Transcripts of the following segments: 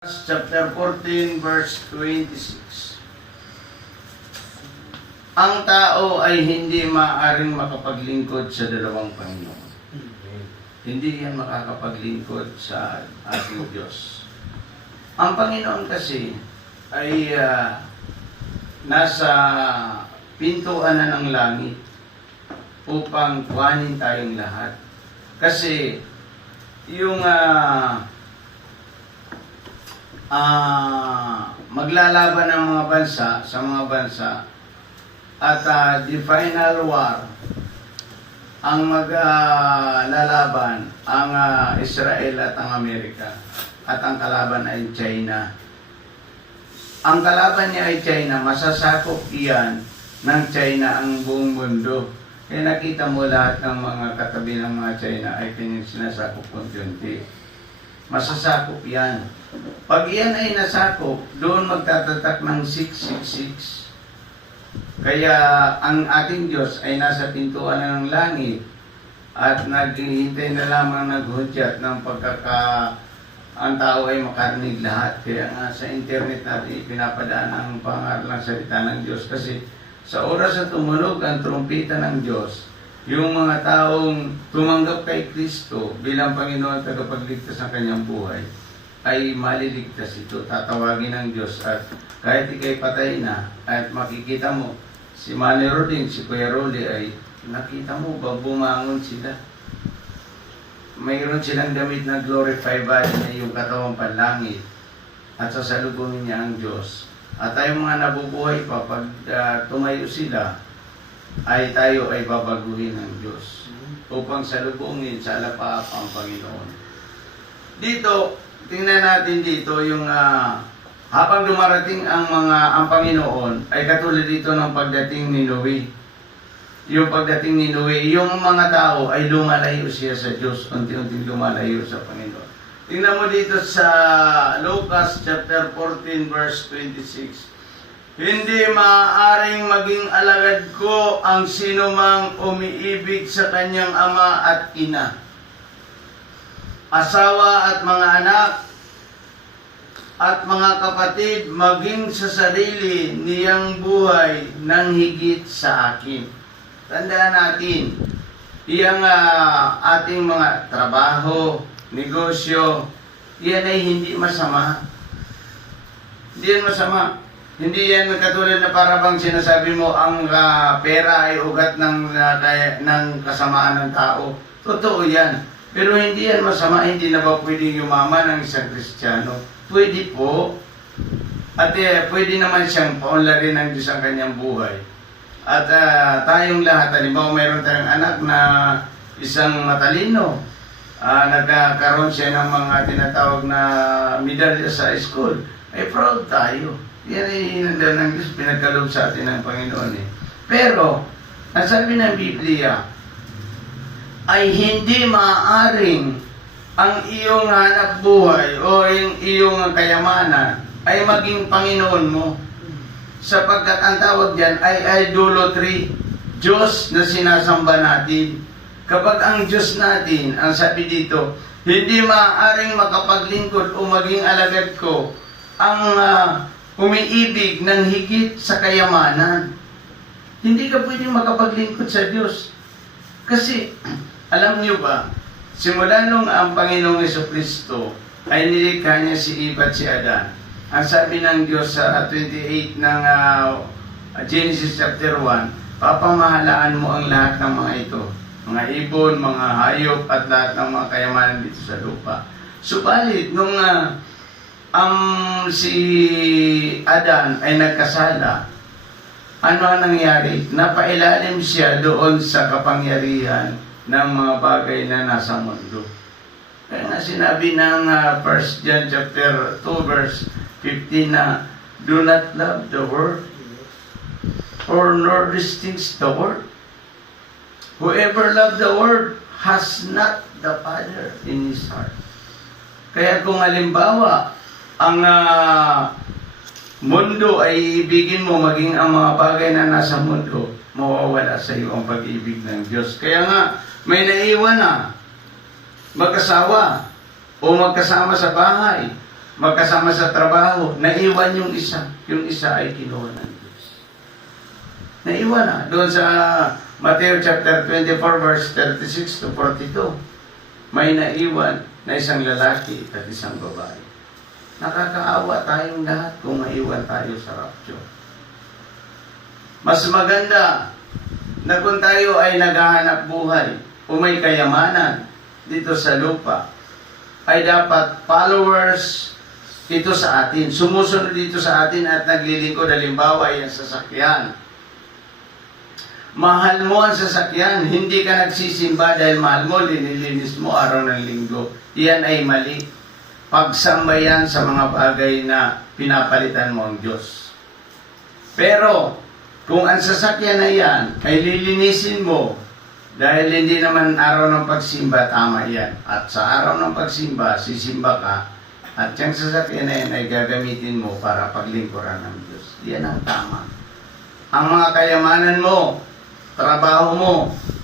Chapter 14, verse 26. Ang tao ay hindi maaaring makapaglingkod sa dalawang Panginoon. Hindi yan makakapaglingkod sa ating Diyos. Ang Panginoon kasi ay nasa pintuan na ng langit upang kuhanin tayong lahat. Kasi yung maglalaban ng mga bansa sa mga bansa at the final war ang maglalaban ang Israel at ang Amerika at ang kalaban ay China. Ang kalaban niya ay China, masasakop iyan ng China ang buong mundo. Kaya nakita mo lahat ng mga katabi ng mga China ay sinasakop konti-unti. Masasakop yan. Pag yan ay nasakop, doon magtatatak ng 666. Kaya ang ating Diyos ay nasa pintuan na ng langit at naghihintay na lamang naghudyat ng ang tao ay makarinig lahat. Kaya nga sa internet natin pinapadaan ang pangaral ng salita ng Diyos. Kasi sa oras na tumunog ang trumpeta ng Diyos, yung mga taong tumanggap kay Kristo bilang Panginoon at tagapagligtas ng kanyang buhay, ay maliligtas ito. Tatawagin ng Diyos at kahit ikay patay na, at makikita mo, si Manny Rodin, si Kuya Rolly ay nakita mo ba bumangon sila? Mayroon silang damit na glorified body na yung katawang panlangit at sasalubungin niya ang Diyos. At tayong mga nabubuhay pa, pag tumayo sila, ay tayo ay babaguhin ng Diyos upang salubungin sa alapaap ang Panginoon. Dito, tingnan natin dito yung habang dumarating ang Panginoon ay katulad dito ng pagdating ni Noe. Yung pagdating ni Noe, yung mga tao ay lumalayo siya sa Diyos, unti-unting lumalayo sa Panginoon. Tingnan mo dito sa Lucas chapter 14 verse 26. Hindi maaaring maging alagad ko ang sinumang umiibig sa kanyang ama at ina, asawa at mga anak, at mga kapatid, maging sa sarili niyang buhay ng higit sa akin. Tandaan natin, iyang ating mga trabaho, negosyo, iyan ay hindi masama. Hindi yan masama. Hindi yan katulad na parabang sinasabi mo ang pera ay ugat ng kasamaan ng tao. Totoo yan. Pero hindi yan masama. Hindi na ba pwedeng yumaman ang isang Kristiyano? Pwede po. At pwede naman siyang paunlarin ng Diyos ang kanyang buhay. At tayong lahat, halimbawa mayroon tayong anak na isang matalino. Nagkakaroon siya ng mga tinatawag na medalya sa school. Ay proud tayo. Yan ay hinanda ng Diyos, pinagkaloob sa atin ng Panginoon. Pero, ang sabi ng Biblia, ay hindi maaaring ang iyong hanap buhay o yung iyong kayamanan ay maging Panginoon mo. Sapagkat ang tawag diyan ay idolatry, Diyos na sinasamba natin. Kapag ang Diyos natin, ang sabi dito, hindi maaaring makapaglingkod o maging alagad ko ang umiibig ng higit sa kayamanan. Hindi ka pwedeng makapaglingkod sa Diyos. Kasi, alam niyo ba, simula nung ang Panginoong Jesucristo ay nilikha niya si Eva at si Adan. Ang sabi ng Diyos sa 28 ng Genesis chapter 1, papamahalaan mo ang lahat ng mga ito. Mga ibon, mga hayop, at lahat ng mga kayamanan dito sa lupa. Subalit, nung si Adan ay nagkasala, ano ang nangyari? Napailalim siya doon sa kapangyarihan ng mga bagay na nasa mundo. Kaya nga sinabi ng 1 John chapter 2 verse 15 na, do not love the world or nor distinguish the world. Whoever loves the world has not the Father in his heart. Kaya kung halimbawa ang mundo ay ibigin mo, maging ang mga bagay na nasa mundo, mawawala sa iyo ang pag-ibig ng Diyos. Kaya nga, may naiwan na mag-asawa o magkasama sa bahay, magkasama sa trabaho, naiwan yung isa. Yung isa ay kinuha ng Diyos. Naiwan na. Doon sa Matthew chapter 24 verse 36 to 42. May naiwan na isang lalaki at isang babae. Nakakaawa tayong lahat kung maiwan tayo sa rapture. Mas maganda na kung tayo ay naghahanap buhay o may kayamanan dito sa lupa, ay dapat followers ito sa atin. Sumusunod dito sa atin at naglilingkod. Halimbawa, yung sasakyan. Mahal mo ang sasakyan. Hindi ka nagsisimba dahil mahal mo, linilinis mo araw ng linggo. Iyan ay mali. Pagsamba yan sa mga bagay na pinapalitan mo ang Diyos. Pero, kung ang sasakyan na yan ay lilinisin mo dahil hindi naman araw ng pagsimba, tama yan. At sa araw ng pagsimba, sisimba ka at yung sasakyan na yan ay gagamitin mo para paglingkuran ng Diyos. Yan ang tama. Ang mga kayamanan mo, trabaho mo,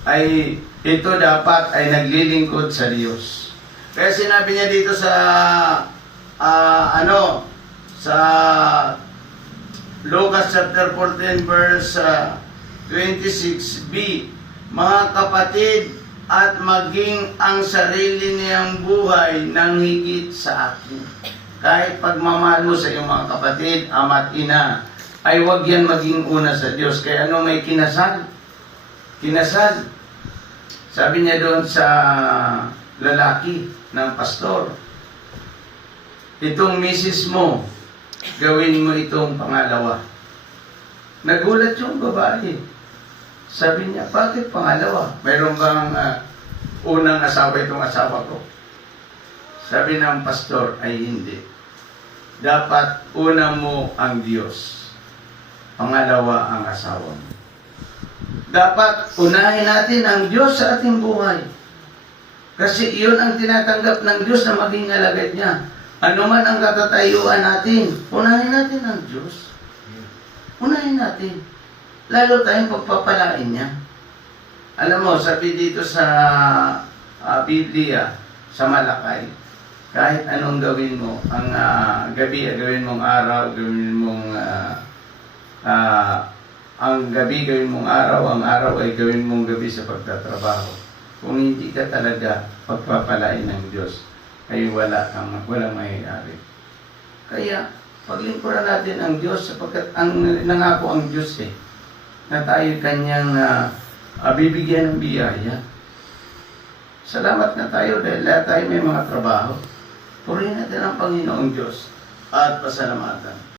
ay ito dapat ay naglilingkod sa Diyos. Kaya sinabi niya dito sa sa Lucas chapter 14 verse 26b, mga kapatid, at maging ang sarili niyang buhay ng higit sa akin. Kahit pagmamahal mo sa iyong mga kapatid, ama at ina, ay huwag yan maging una sa Diyos. Kaya ano may kinasal? Kinasal. Sabi niya doon sa lalaki ng pastor, itong misis mo, gawin mo itong pangalawa. Nagulat yung babae. Sabi niya, bakit pangalawa? Mayroon bang unang asawa itong asawa ko? Sabi ng pastor, ay hindi. Dapat una mo ang Diyos. Pangalawa ang asawa mo. Dapat unahin natin ang Diyos sa ating buhay. Kasi iyon ang tinatanggap ng Diyos na maging alagad niya. Ano man ang katatayuan natin, unahin natin ang Diyos. Unahin natin. Lalo tayong pagpapalain niya. Alam mo, sabi dito sa Biblia, sa Malakay, kahit anong gawin mo, ang gabi ay gawin mong araw, gawin mong ang gabi gawin mong araw, ang araw ay gawin mong gabi sa pagtatrabaho. Kung hindi ka talaga pagpapalain ng Diyos, ay walang mayayari. Kaya, paglingkuran natin ang Diyos sapagkat nangako ang Diyos na tayo kanyang bibigyan ng biyaya. Salamat na tayo dahil lahat tayo may mga trabaho. Purihin natin ang Panginoong Diyos at pasalamatan.